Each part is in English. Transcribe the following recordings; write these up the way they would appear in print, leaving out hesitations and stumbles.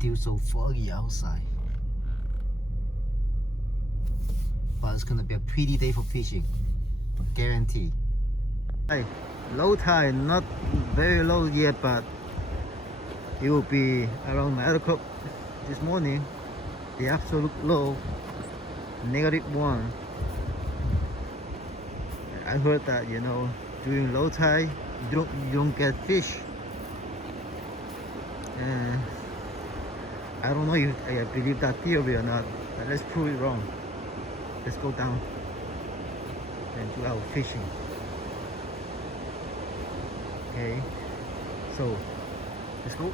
still so foggy outside. But it's gonna be a pretty day for fishing, guarantee. Hey, low tide, not very low yet, but it will be around 9 o'clock this morning. The absolute low, -1. I heard that, you know, during low tide you don't get fish. And I don't know if I believe that theory or not, but let's prove it wrong. Let's go down and do our fishing. Okay, so let's go.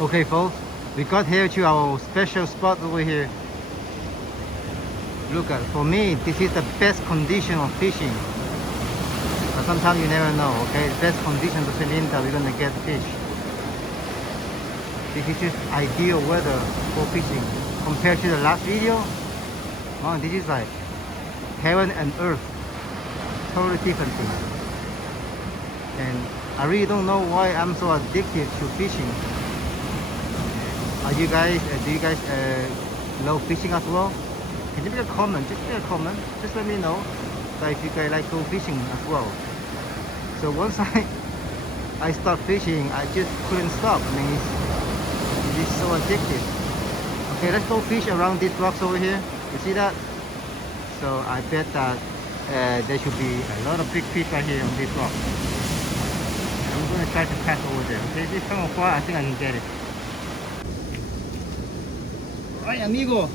Okay folks, we got here to our special spot over here. Look at, for me this is the best condition of fishing, but sometimes you never know. Okay, best condition doesn't mean that we're gonna get fish. This is just ideal weather for fishing. Compared to the last video, oh, this is like heaven and earth, totally different thing. And I really don't know why I'm so addicted to fishing. Are you guys, do you guys love fishing as well? Can you leave a comment? Just leave a comment. Just let me know that if you guys like go fishing as well. So once I start fishing, I just couldn't stop. I mean, it's so addictive. Okay, let's go fish around these rocks over here. You see that? So I bet that there should be a lot of big fish right here on this rock. I'm going to try to cast over there. Okay, this time of far, I think I can get it. Alright, amigo,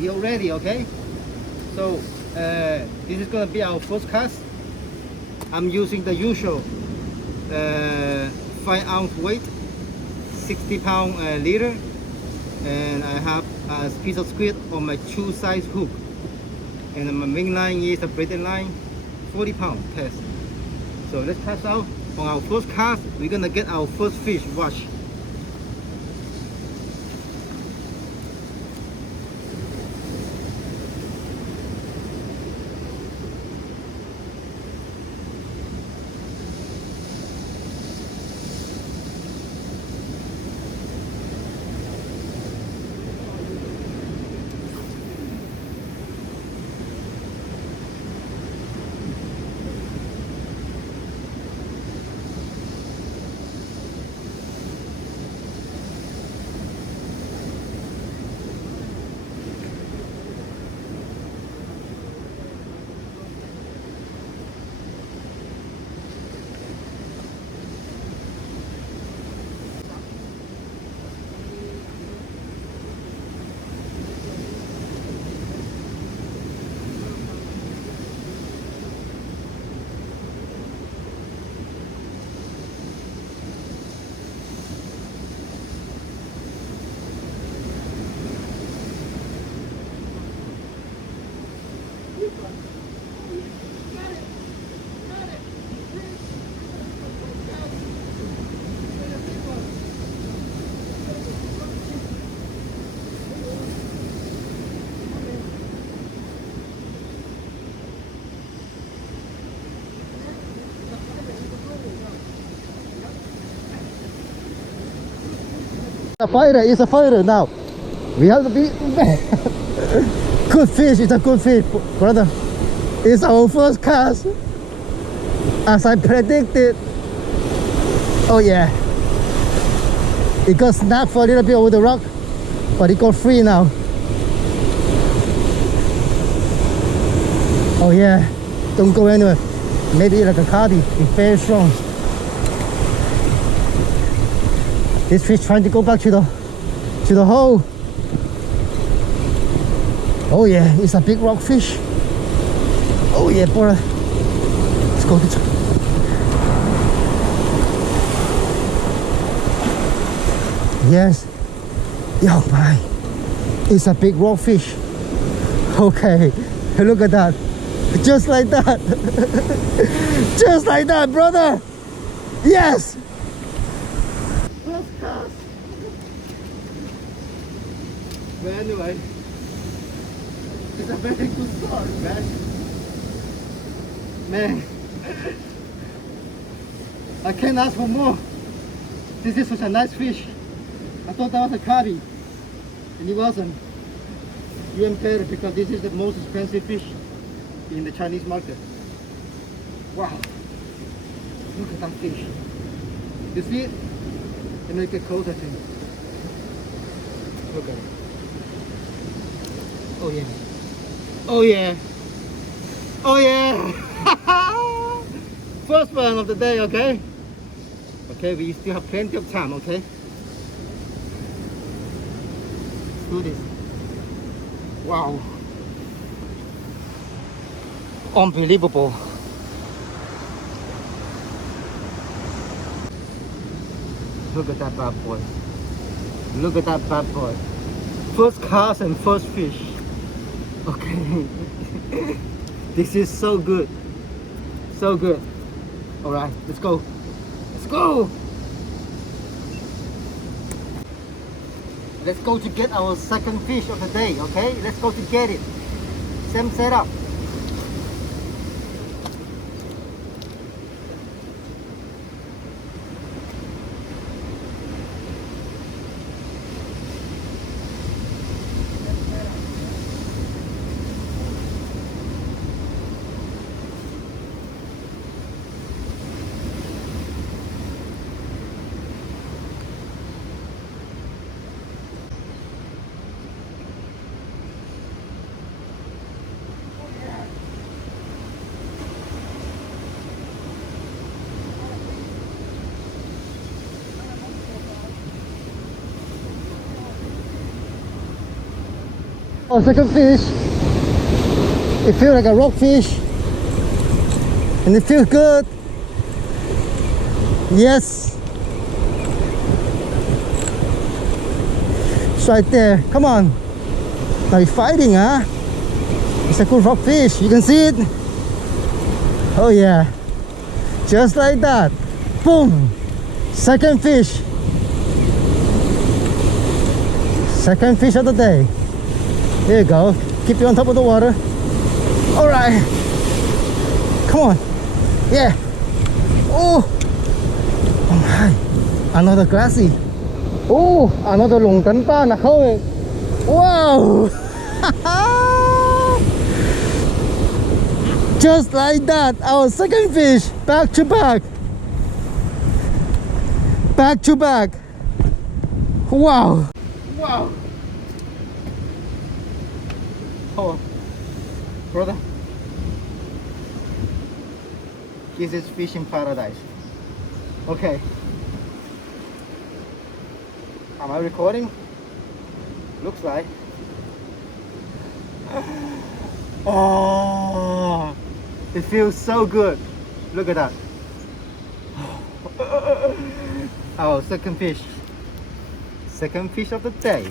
we are ready. Okay, so this is going to be our first cast. I'm using the usual 5-ounce weight, 60-pound leader, and I have a piece of squid on my 2-size hook, and my main line is a braided line, 40-pound cast. So let's cast out. On our first cast, we're gonna get our first fish. Watch. A fighter is a fighter now. We have to be good fish. It's a good fish, brother. It's our first cast, as I predicted. Oh yeah, it got snapped for a little bit over the rock, but it got free now. Oh yeah, don't go anywhere. Maybe like a cardi. It's very strong. This fish trying to go back to the hole. Oh yeah, it's a big rockfish. Oh yeah, boy. Let's go. Yes. Yo, my. It's a big rockfish. Okay, look at that. Just like that. Just like that, brother. Yes. First cast. But anyway, it's a very good story, man. Man, I can't ask for more. This is such a nice fish. I thought that was a carby, and it wasn't. You impaired it because this is the most expensive fish in the Chinese market. Wow, look at that fish. You see it? Let me get closer to you. Look at it. Oh yeah. Oh yeah. Oh yeah. First one of the day, okay? Okay, we still have plenty of time, okay? Let's do this. Wow. Unbelievable. Look at that bad boy. Look at that bad boy. First cast and first fish. Okay. This is so good. So good. Alright, let's go. Let's go! Let's go to get our second fish of the day, okay? Let's go to get it. Same setup. Oh, second fish. It feels like a rockfish, and it feels good. Yes, it's right there. Come on, now you're fighting, huh? It's a good rockfish. You can see it. Oh yeah, just like that. Boom. Second fish. Second fish of the day. There you go. Keep you on top of the water. All right. Come on. Yeah. Oh. Oh my. Another glassy. Oh, another long tấn pa nè khơi. Wow. Just like that, our second fish, back to back. Back to back. Wow. Wow. Oh, brother, this is fishing paradise. Okay, am I recording? Looks like. Oh, it feels so good. Look at that. Our second fish of the day.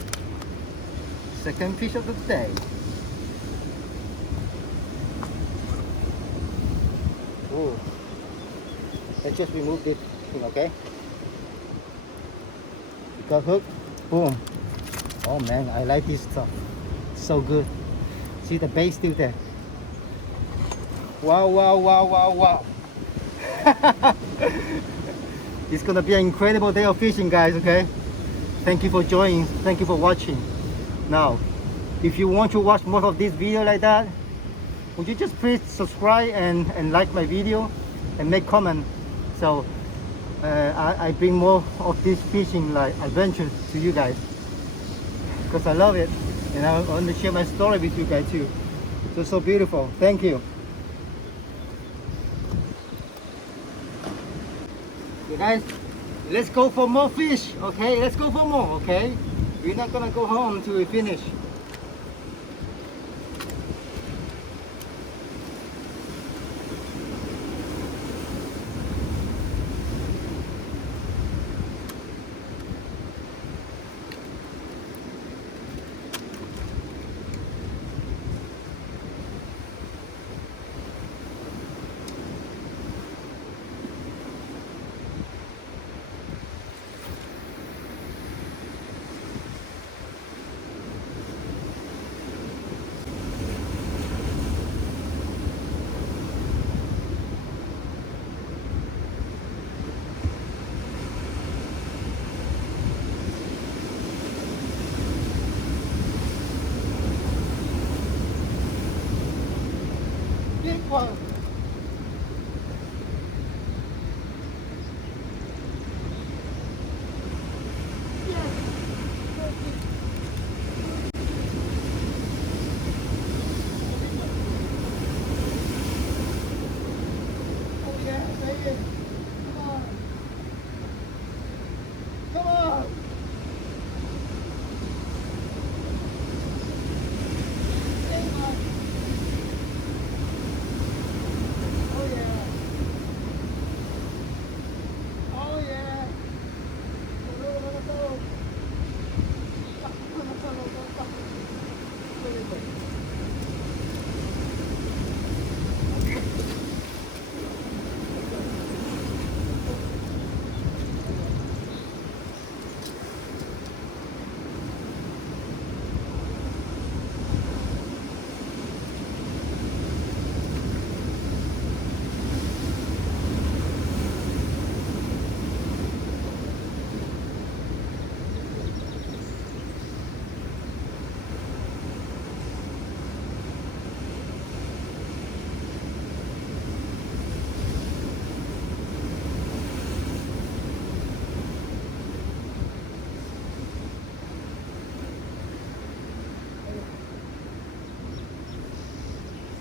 Second fish of the day. Ooh. Let's just remove this thing, okay? Got hooked. Boom. Oh man, I like this stuff. So good. See the bait still there. Wow, wow, wow, wow, wow. It's gonna be an incredible day of fishing, guys, okay? Thank you for joining. Thank you for watching. Now, if you want to watch more of this video like that, would you just please subscribe and like my video and make comment, so I bring more of this fishing like adventures to you guys, because I love it and I want to share my story with you guys too. So beautiful. Thank you. You guys, let's go for more fish, okay? Let's go for more, okay? We're not gonna go home until we finish. Wow.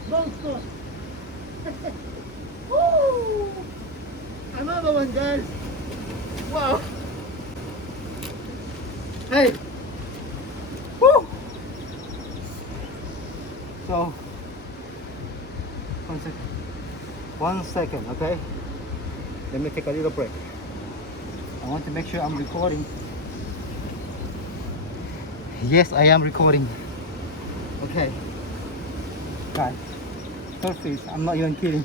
Monster! Woo! Another one, guys! Wow! Hey! Woo! So, 1 second. 1 second, okay? Let me take a little break. I want to make sure I'm recording. Yes, I am recording. Okay. Guys, Rockfish, I'm not even kidding.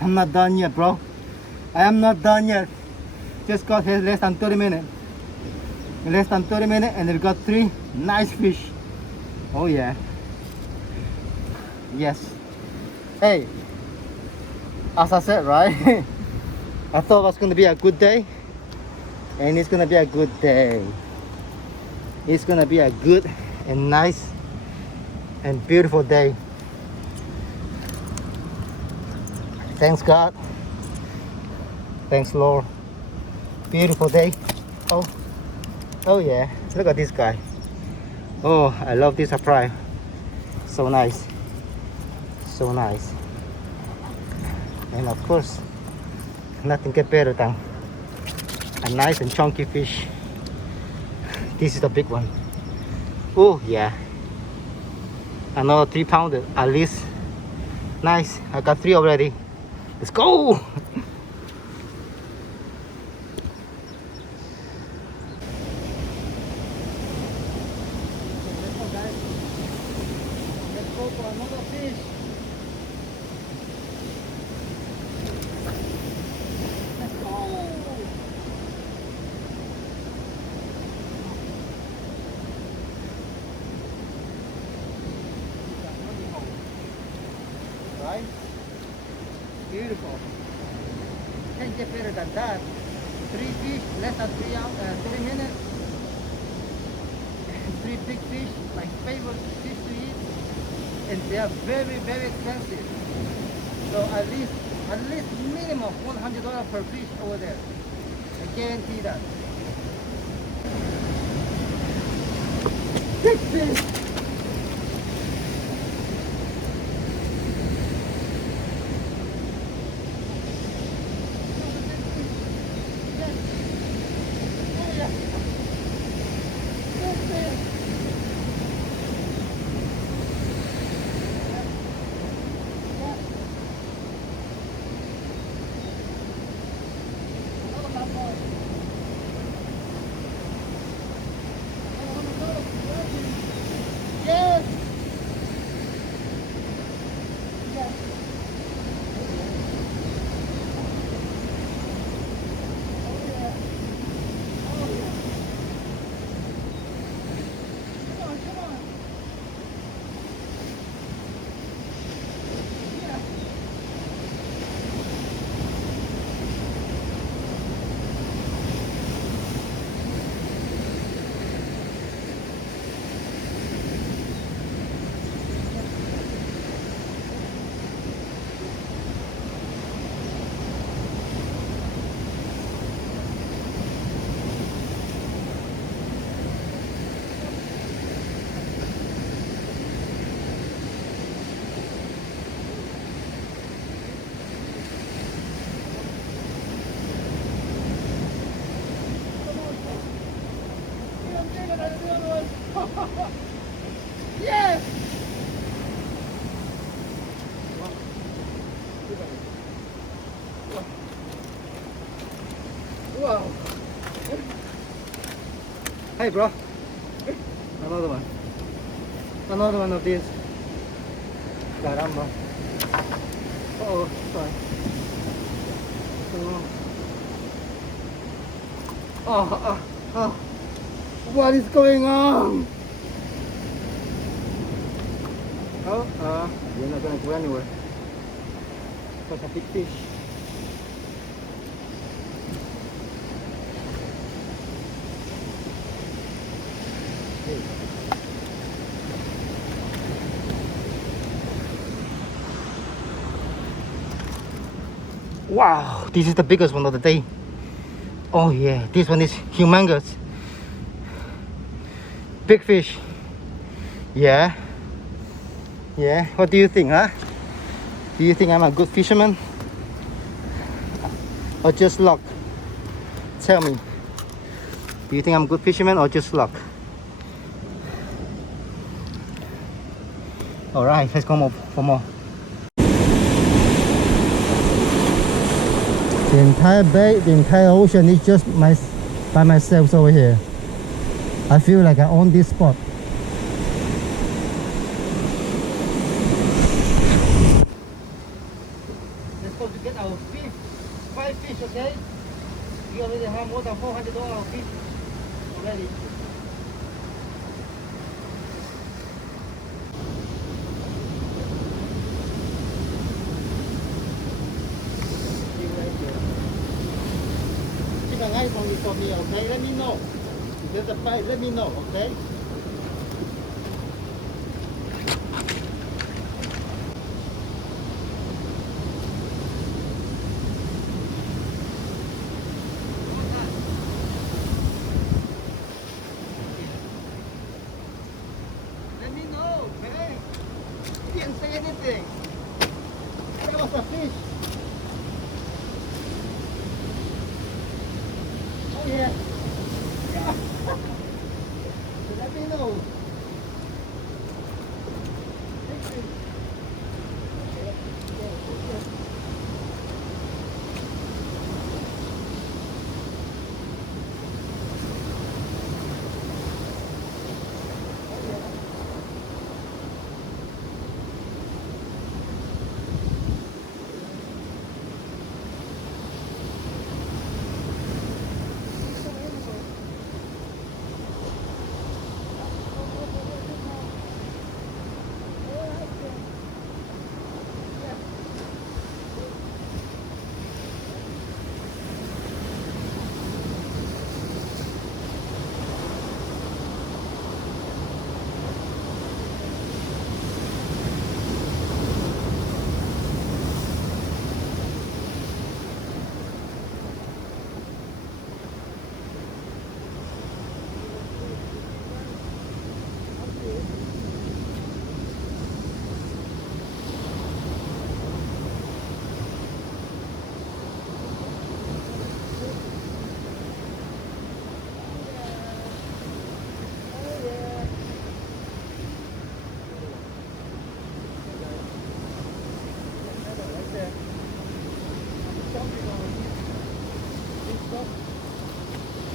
I'm not done yet, bro. I am not done yet. Just got here less than 30 minutes. Less than 30 minutes and we got 3 nice fish. Oh yeah. Yes. Hey, as I said, right? I thought it was going to be a good day. And it's going to be a good day. It's going to be a good and nice and beautiful day. Thanks God. Thanks Lord. Beautiful day. Oh yeah, look at this guy. Oh, I love this surprise. So nice. So nice. And of course, nothing get better than a nice and chunky fish. This is the big one. Oh yeah. Another 3-pounder at least. Nice. I got 3 already. Let's go. Right? Beautiful. Can't get better than that. 3 fish, less than 3 minutes. 3 big fish, my favorite fish to eat. And they are very, very expensive. So at least minimum $100 per fish over there. I guarantee that. Big fish. Hey, bro. Another one. Another one of these. Caramba. Oh, sorry. Oh. What is going on? Oh, you're not gonna go anywhere. Such a big fish. Wow, this is the biggest one of the day. Oh yeah, this one is humongous. Big fish. Yeah. Yeah, what do you think, huh? Do you think I'm a good fisherman? Or just luck? Tell me. Do you think I'm a good fisherman or just luck? Alright, let's go more for more. The entire bay, the entire ocean is just by myself over here. I feel like I own this spot. Let's go to get our fish. 5 fish, okay? We already have more than $400 of fish already. Keep an eye on it for me, okay? Let me know. If there's a bite, let me know, okay? Let me know, okay? You didn't say anything. That was a fish. Oh yeah. Let me know.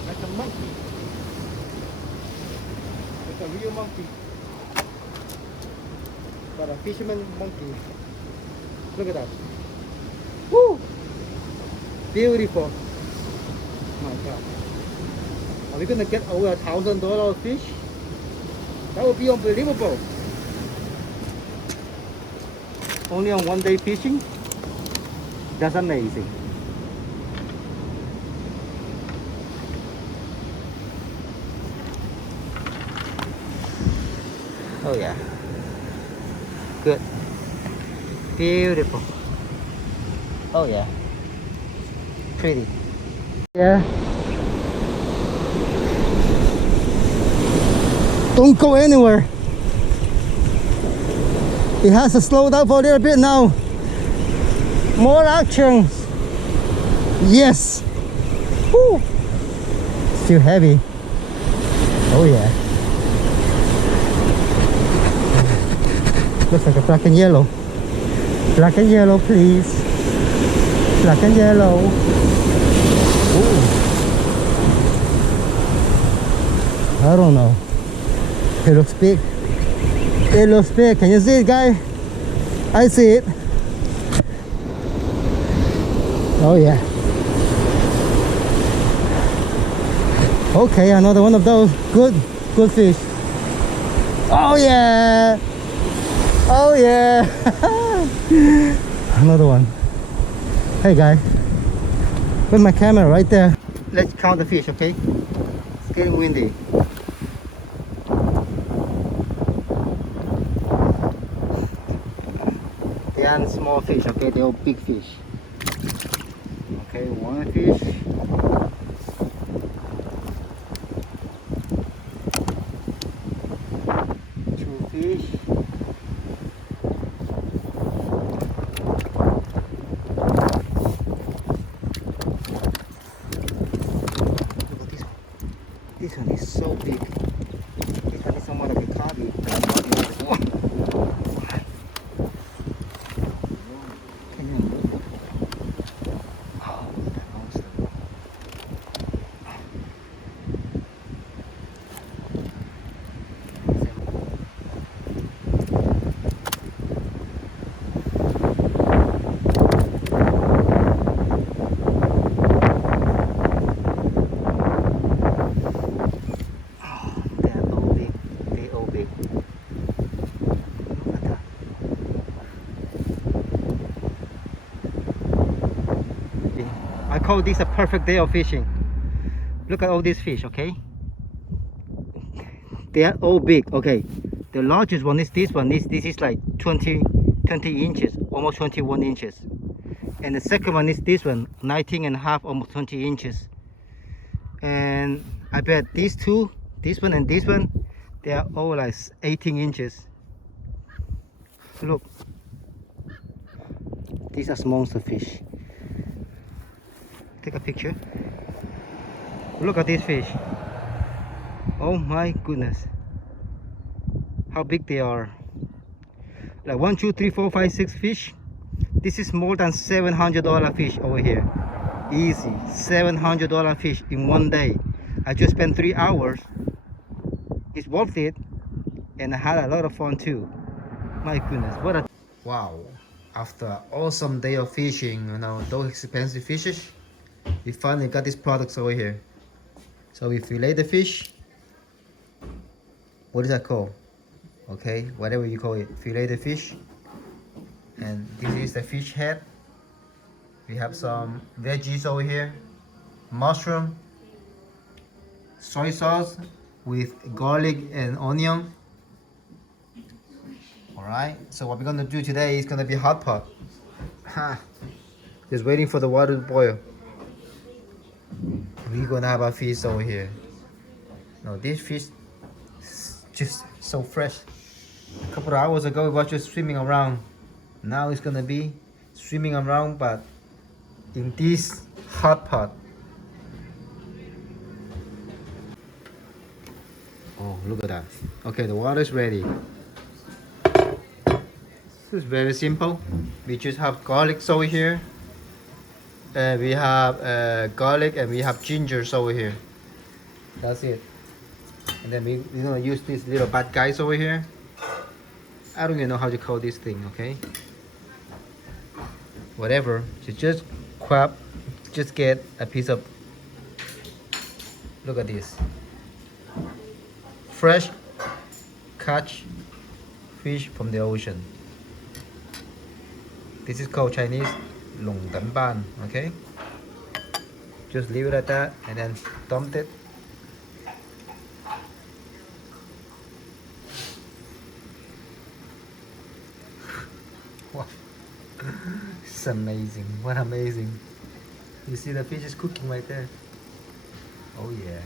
Like a monkey. Like a real monkey. But a fisherman monkey. Look at that. Woo! Beautiful. My God. Are we gonna get over $1,000 fish? That would be unbelievable. Only on one day fishing? That's amazing. Oh yeah. Good. Beautiful. Oh yeah. Pretty. Yeah. Don't go anywhere. It has to slow down for a little bit now. More actions. Yes. Woo. Still heavy. Oh yeah. Looks like a black and yellow. Black and yellow, please. Black and yellow. Ooh. I don't know. It looks big. It looks big. Can you see it, guy? I see it. Oh yeah. Okay, another one of those. Good fish. Oh yeah. Oh yeah. Another one. Hey guy, put my camera right there. Let's count the fish, okay? It's getting windy. They aren't small fish, okay? They're all big fish. Okay, one fish. Two fish. Look at this one. This one is so big. This one is somewhat like a carby. I call this a perfect day of fishing. Look at all these fish, okay? They are all big, okay? The largest one is this one. This is like 20 inches, almost 21 inches. And the second one is this one, 19 and a half, almost 20 inches. And I bet these two, this one and this one, they are all like 18 inches. Look, these are monster fish. Take a picture. Look at these fish. Oh my goodness, how big they are. Like 1, 2, 3, 4, 5, 6 fish. This is more than $700 fish over here. Easy, $700 fish in one day. I just spent 3 hours. It's worth it, and I had a lot of fun too. My goodness, what a wow. After an awesome day of fishing, you know, those expensive fishes, we finally got these products over here. So we fillet the fish. What is that called? Okay, whatever you call it, fillet the fish. And this is the fish head. We have some veggies over here, mushroom, soy sauce with garlic and onion. All right, so what we're gonna do today is gonna be hot pot. Just waiting for the water to boil. We're gonna have a fish over here. No, this fish is just so fresh. A couple of hours ago it was just swimming around. Now it's gonna be swimming around, but in this hot pot. Oh, look at that. Okay, the water is ready. This is very simple. We just have garlic over here. We have garlic and we have gingers over here. That's it. And then we're gonna use these little bad guys over here. I don't even know how to call this thing, okay? Whatever. So just grab, just get a piece of, look at this. Fresh catch fish from the ocean. This is called Chinese long dan ban, okay? Just leave it at that and then dump it. Wow. It's amazing. What amazing. You see the fish is cooking right there. Oh yeah.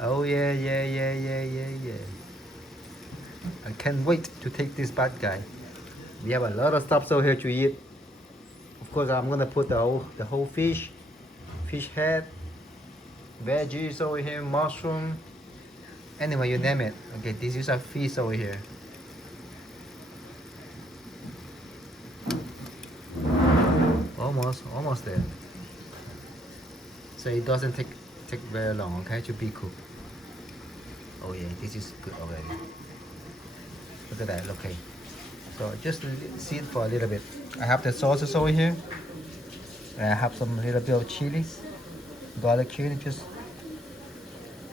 Oh yeah, yeah. I can't wait to take this bad guy. We have a lot of stuff over here to eat. Of course, I'm gonna put the whole fish head, veggies over here, mushroom. Anyway, you name it. Okay, this is a fish over here. Almost there. So it doesn't take Take very long, okay, to be cooked. Oh yeah, this is good already. Look at that, okay. So just see it for a little bit. I have the sauces over here. And I have some little bit of chili, garlic chili. Just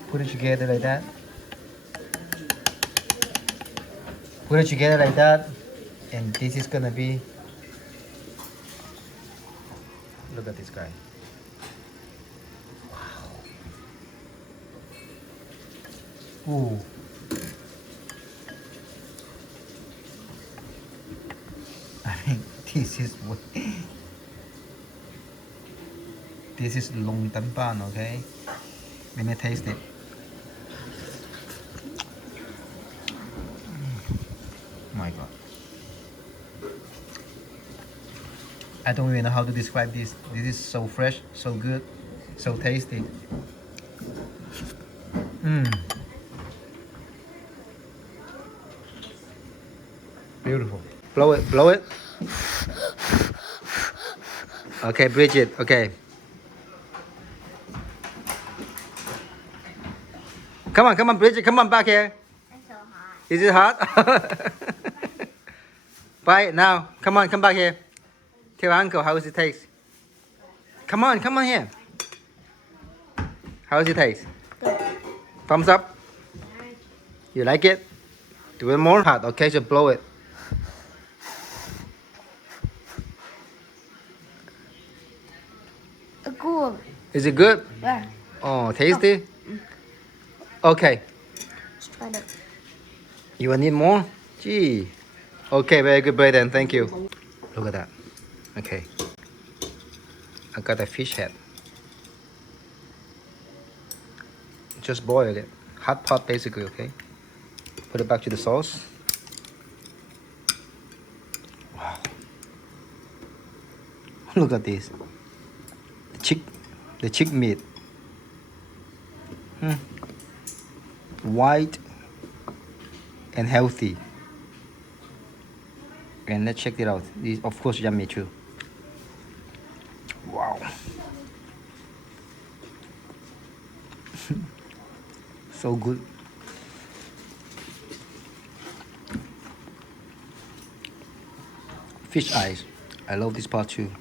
put it together like that. Put it together like that. And this is gonna be, look at this guy. Wow. Ooh. I mean, this is what, this is long tan pan, okay? Let me taste it. My God. I don't even know how to describe this. This is so fresh, so good, so tasty. Beautiful. Blow it, blow it. Okay, Bridget, okay. Come on, Bridget, come on back here. It's so hot. Is it hot? Bye now. Come on, come back here. Tell uncle how does it taste. Come on here. How does it taste? Good. Thumbs up. You like it? Do it more hot. Okay, so blow it. Cool. Is it good? Yeah. Oh, tasty? Okay. Try it. You will need more? Gee. Okay, very good, Brayden. Thank you. Look at that. Okay. I got a fish head. Just boil it. Hot pot, basically, okay? Put it back to the sauce. Wow. Look at this. The chick meat. White and healthy. And let's check it out. This, of course, yummy too. Wow. So good. Fish eyes. I love this part too.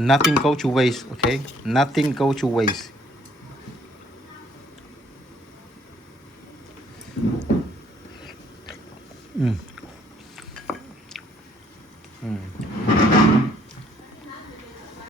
Nothing go to waste, okay? Nothing go to waste.